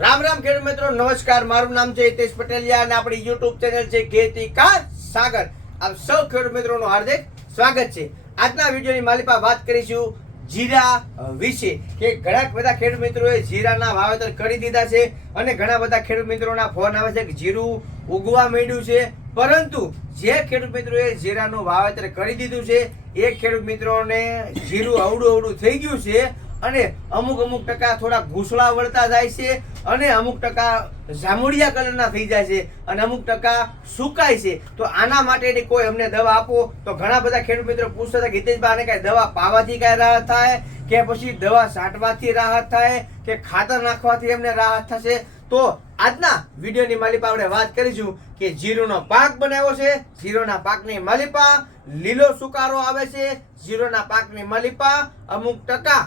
રામ રામ ખેડૂત મિત્રો, નમસ્કાર. મારું નામ છે હિતેશ પટેલિયા અને આપણી યુટ્યુબ ચેનલ છે ખેતી કા સાગર. આપ સૌ ખેડૂત મિત્રોનું હાર્દિક સ્વાગત છે. આજના વિડીયોની માલિકા વાત કરીશું જીરા વિશે કે ઘણા બધા ખેડૂત મિત્રોએ જીરાના વાવેતર કરી દીધા છે અને ઘણા બધા ખેડૂત મિત્રોના ફોન આવે છે કે જીરું ઉગવા માંડ્યું છે. પરંતુ જે ખેડૂત મિત્રોએ જીરાનું વાવેતર કરી દીધું છે, એ ખેડૂત મિત્રોને જીરું અવડું અવડું થઈ ગયું છે. અને અમુક અમુક ટકા થોડા ઘૂસળા વળતા જાય છે અને અમુક ટકા જામુડિયા કલરના થઈ જાય છે અને અમુક ટકા સુકાય છે. તો આના માટેની કોઈ અમને દવા આપો, તો ઘણા બધા ખેડૂત મિત્રો પૂછતા હતા ગીતેશભાઈ આને કાંઈ દવા પાવાથી કાંઈ રાહત થાય કે પછી દવા છાંટવાથી રાહત થાય કે ખાતર નાખવાથી એમને રાહત થશે? તો આજના વિડીયોની માલિપા આપણે વાત કરીશું કે જીરુનો પાક બનાવ્યો છે. જીરોના પાકની માલિપા લીલો સુકારો આવે છે. જીરોના પાકની માલિપા અમુક ટકા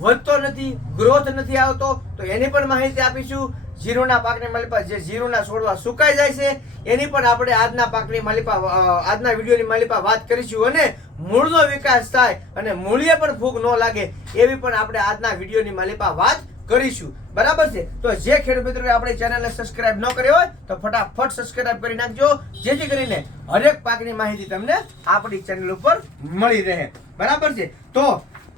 વધતો નથી ગ્રોથ નથી આવતો, તો એની પણ માહિતી આપીશું. જીરુના પાકની માલિપા જે જીરુના છોડવા સુકાઈ જાય છે, એની પણ આપણે આજના પાકની માલિપા આજના વિડીયોની માલિપા વાત કરીશું અને મૂળનો વિકાસ થાય અને મૂળિયે પણ ફૂગ ન લાગે એવી પણ આપણે આજના વિડીયોની માલિપા વાત કરીશું. બરાબર છે? તો જે ખેડૂત મિત્રો આપણી ચેનલને સબસ્ક્રાઇબ ન કરી હોય, તો ફટાફટ સબસ્ક્રાઇબ કરી નાખજો, જેથી કરીને હરેક પાકની માહિતી તમને આપણી ચેનલ ઉપર મળી રહે. બરાબર છે? તો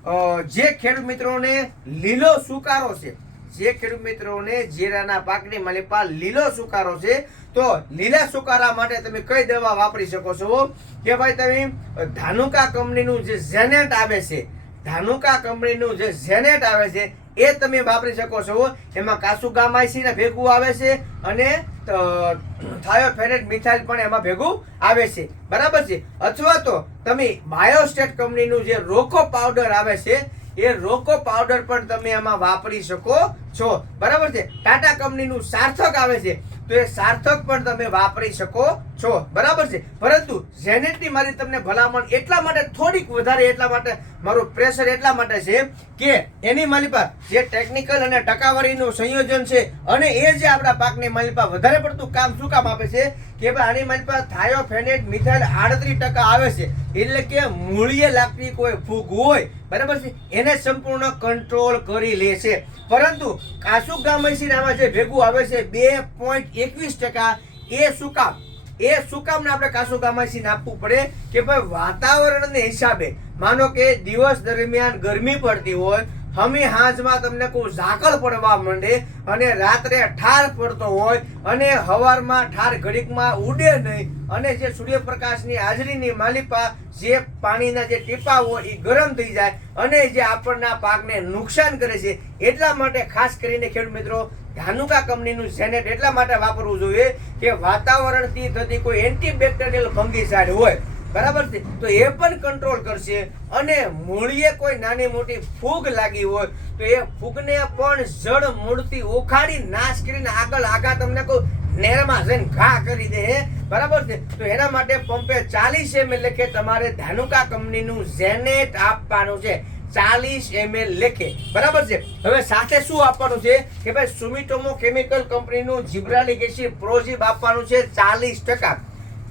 જે ખેડૂત મિત્રોને લીલો સુકારો છે, જે ખેડૂત મિત્રોને જીરાના પાકની માલિપા લીલો સુકારો છે, તો લીલા સુકારા માટે તમે કઈ દવા વાપરી શકો છો? કે ભાઈ તમે ધાનુકા કંપનીનું જે ઝેનેટ આવે છે, ધાનુકા કંપનીનું જે ઝેનેટ આવે છે એ તમે વાપરી શકો છો. એમાં કાસુગામાઇસીને ભેગું આવે છે અને થાયોફેરેટ મિથાઇલ પણ એમાં ભેગું આવે છે. બરાબર છે? અથવા તો તમે બાયોસ્ટેટ કંપનીનું જે રોકો પાવડર આવે છે, એ રોકો પાવડર પણ તમે એમાં વાપરી શકો છો. બરાબર છે? ટાટા કંપનીનું સાર્થક આવે છે. તો એ સાર્થક પણ તમે વાપરી શકો છો બરાબર છે. પરંતુ ઝેનેટની મારી તમને ભલામણ એટલા માટે, થોડીક વધારે એટલા માટે, મારું પ્રેશર એટલા માટે છે કે એની માલિપા જે ટેકનિકલ અને ટકાવારીનું સંયોજન છે અને એ જે આપણા પાકની માલિપા વધારે પડતું કામ શું કામ આપે છે કે ભાઈ આની માલિપા થાયોફેનેટ મિથાઇલ આડત્રીસ ટકા આવે છે. એટલે કે મૂળીએ લાગતી કોઈ ફૂગ હોય, બરાબર છે, એને સંપૂર્ણ કંટ્રોલ કરી લે છે. પરંતુ કાસુ ગામસીનામાં જે ભેગું આવે છે, બે પોઈન્ટ એકવીસ ટકા, એ શું કામ? એ શું કામને આપણે કાસુગામાસીન આપવું પડે? કે ભાઈ વાતાવરણને હિસાબે. માનો કે દિવસ દરમિયાન ગરમી પડતી હોય હમી હાંજમાં તમને કોઈ ઝાકળ પડવા માંડે અને રાત્રે ઠાર પડતો હોય અને હવારમાં ઠાર ઘડીકમાં ઉડે નહીં અને જે સૂર્યપ્રકાશની હાજરીની માલિપા, જે પાણીના જે ટીપા હોય એ ગરમ થઈ જાય અને જે આપણના પાકને નુકસાન કરે છે, એટલા માટે ખાસ કરીને ખેડૂત મિત્રો, ધાનુકા કંપનીનું સેનેટ એટલા માટે વાપરવું જોઈએ કે વાતાવરણથી થતી કોઈ એન્ટીબેક્ટેરિયલ ફંગીસાઇડ હોય. બરાબર છે? તો એ પણ કંટ્રોલ કરશે અને મૂળીએ કોઈ નાની મોટી ફૂગ લાગી હોય તો એ ફૂગને પણ જળ મૂળથી ઉખાડી નાશ કરીને આગળ આગા તમને કહું, નેરમાં જઈને ઘા કરી દે બરાબર છે? તો એના માટે પંપે ચાલીસ એમ એટલે કે તમારે ધાનુકા કંપનીનું ઝેનેટ આપવાનું છે. ચાલીસ એમએલ લેખે. બરાબર છે? હવે સાથે શું આપવાનું છે? કે ભાઈ સુમિટોમો કેમિકલ કંપનીનું જીબ્રાલિક એસિડ પ્રોઝિબ આપવાનું છે ચાલીસ ટકા.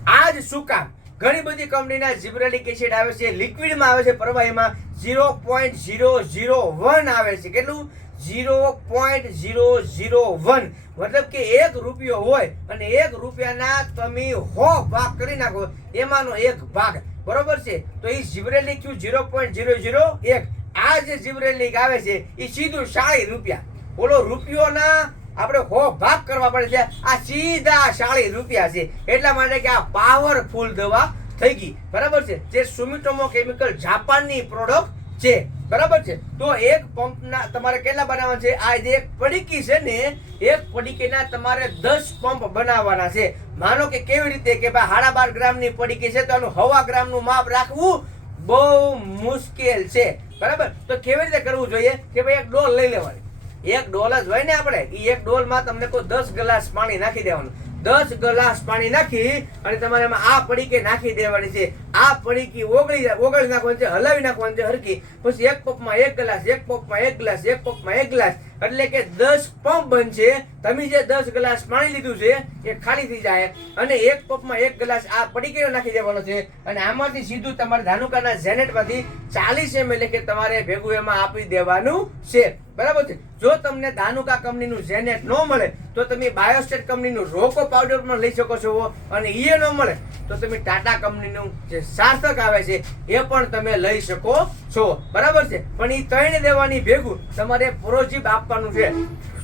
આ જ શું કામ? ઘણી બધી કંપનીના જીબ્રેલિક એસિડ આવે છે, લિક્વિડમાં આવે છે પ્રવાહીમાં zero point zero zero one આવે છે. કેટલું? Zero point zero zero one. મતલબ કે એક રૂપિયો હોય અને એક રૂપિયાના તમે હો ભાગ કરી નાખો, એમાંનો એક ભાગ. બરોબર છે? તો એ જીબ્રેલિક થયું ઝીરો પોઈન્ટ ઝીરો ઝીરો એક. આ જે જીબ્રેલિક આવે છે એ સીધું સાડી રૂપિયા. ઓલો રૂપિયોના આપણે હો ભાગ કરવા પડે છે. આ સીધા સાડી રૂપિયા છે. એટલા માટે કે આ પાવરફુલ દવા થઈ ગઈ. બરાબર છે? જે સુમિટોમો કેમિકલ જાપાનની પ્રોડક્ટ છે. બરાબર છે? તો એક પંપના તમારે કેટલા બનાવવાના છે? આ જે એક પડીકી છે ને, એક પડીકીના તમારે દસ પંપ બનાવવાના છે. માનો કે કેવી રીતે? કે ભાઈ સાડા બાર ગ્રામની પડીકી છે, તો આનું હવા ગ્રામનું માપ રાખવું બહુ મુશ્કેલ છે. બરાબર? તો કેવી રીતે કરવું જોઈએ? કે ભાઈ એક ડોલ લઈ લેવાની. એક ડોલ જ હોય ને આપણે એ એક ડોલમાં તમને કોઈ દસ ગ્લાસ પાણી નાખી દેવાનું. દસ ગ્લાસ પાણી નાખી અને તમારે એમાં આ પડીકે નાખી દેવાની છે. આ પડીકી ઓગળી ઓગળી નાખવાની છે, હલાવી નાખવાની છે હરકી પછી એક પપમાં એક ગ્લાસ, એક પપમાં એક ગ્લાસ, એક પપમાં એક ગ્લાસ. એટલે કે દસ પંપ બનશે. તમે જે દસ ગ્લાસ પાણી લીધું છે, એ ખાલી થઈ જાય. અને એક પપમાં એક ગ્લાસ આ પડીકીનો નાખી દેવાનો છે. અને આમાંથી સીધું તમારે ધાનુકાના ઝેનેટમાંથી ચાલીસ એમ એટલે કે તમારે ભેગું એમાં આપી દેવાનું છે. બરાબર છે? જો તમને ધાનુકા કંપનીનું ઝેનેટ ન મળે, તો તમે બાયોસ્ટેટ કંપનીનું રોકો પાવડર પણ લઈ શકો છો. અને એ ન મળે, તો તમે ટાટા કંપનીનું જે સાર્થક આવે છે, એ પણ તમે લઈ શકો છો. બરાબર છે? પણ એ ત્રણ દેવાની ભેગું તમારે પ્રોજીબ આપવાનું છે.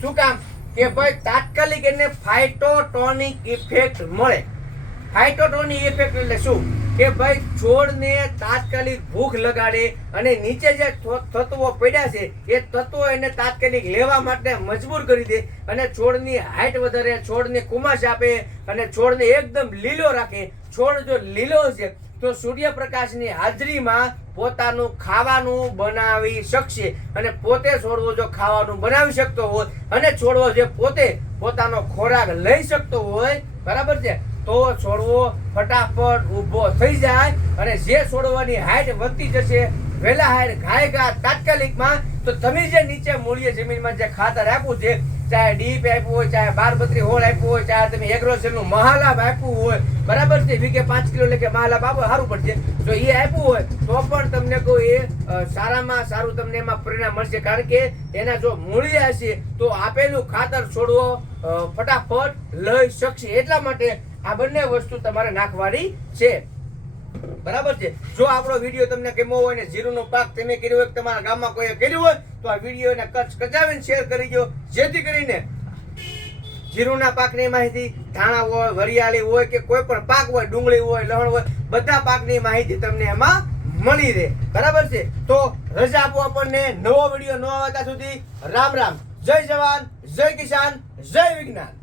શું કામ? કે ભાઈ તાત્કાલિક એને ફાઇટોટોનિક ઇફેક્ટ મળે. ફાઇટોટોનિક ઇફેક્ટ એટલે શું? કે ભાઈ છોડને તાત્કાલિક ભૂખ લગાડે અને નીચે જે તત્વો પડ્યા છે, એ તત્વો એને તાત્કાલિક લેવા માટે મજબૂર કરી દે અને છોડની હાઈટ વધારે, છોડને કુમાશ આપે અને છોડને એકદમ લીલો રાખે. છોડ જો લીલો છે તો સૂર્યપ્રકાશની હાજરીમાં પોતાનું ખાવાનું બનાવી શકશે અને પોતે છોડવો જો ખાવાનું બનાવી શકતો હોય અને છોડવો જે પોતે પોતાનો ખોરાક લઈ શકતો હોય, બરાબર છે? તો છોડવો ફટાફટ ઊભો થઈ જાય અને જે છોડવાની હાઈટ વધતી જશે વહેલા હાઈટ ઘાય ઘા તાત્કાલિકમાં, તો તમે જે નીચે મૂળીય જમીનમાં જે ખાતર આપવું છે ચાહે ડીપ આપ્યું હોય ચાહે બાર બત્રી હોળ આપ્યું હોય ચાહે તમે એગ્રોસેલનું મહાલાભ આપ્યું હોય, બરાબર છે? વીકે પાંચ કિલો લેકે મહાલાભ આપો, સારું પડશે. જો એ આપ્યું હોય, તો પણ તમને કોઈ એ સારામાં સારું તમને એમાં પરિણામ મળશે. કારણ કે એના જો મૂળિયા હશે, તો આપેલું ખાતર છોડવો ફટાફટ લઈ શકશે. એટલા માટે આ બંને વસ્તુ તમારે નાખવાની છે. બરાબર છે? જો આપણો વીડિયો તમને ગમ્યો હોય ને જીરુનો પાક તમે કર્યો હોય તમારા ગામમાં કોઈએ કર્યું હોય, તો આ વિડીયોને કચ્છ કચાવીને શેર કરી દો જેથી કરીને જીરુના પાકની માહિતી ધાણા હોય, વરિયાળી હોય કે કોઈ પણ પાક હોય, ડુંગળી હોય, લહણ હોય, બધા પાકની માહિતી તમને એમાં મળી રહે. બરાબર છે? તો રજા આપો આપણને. નવો વીડિયો ન આવતા સુધી. રામ રામ. જય જવાન, જય કિસાન, જય વિજ્ઞાન.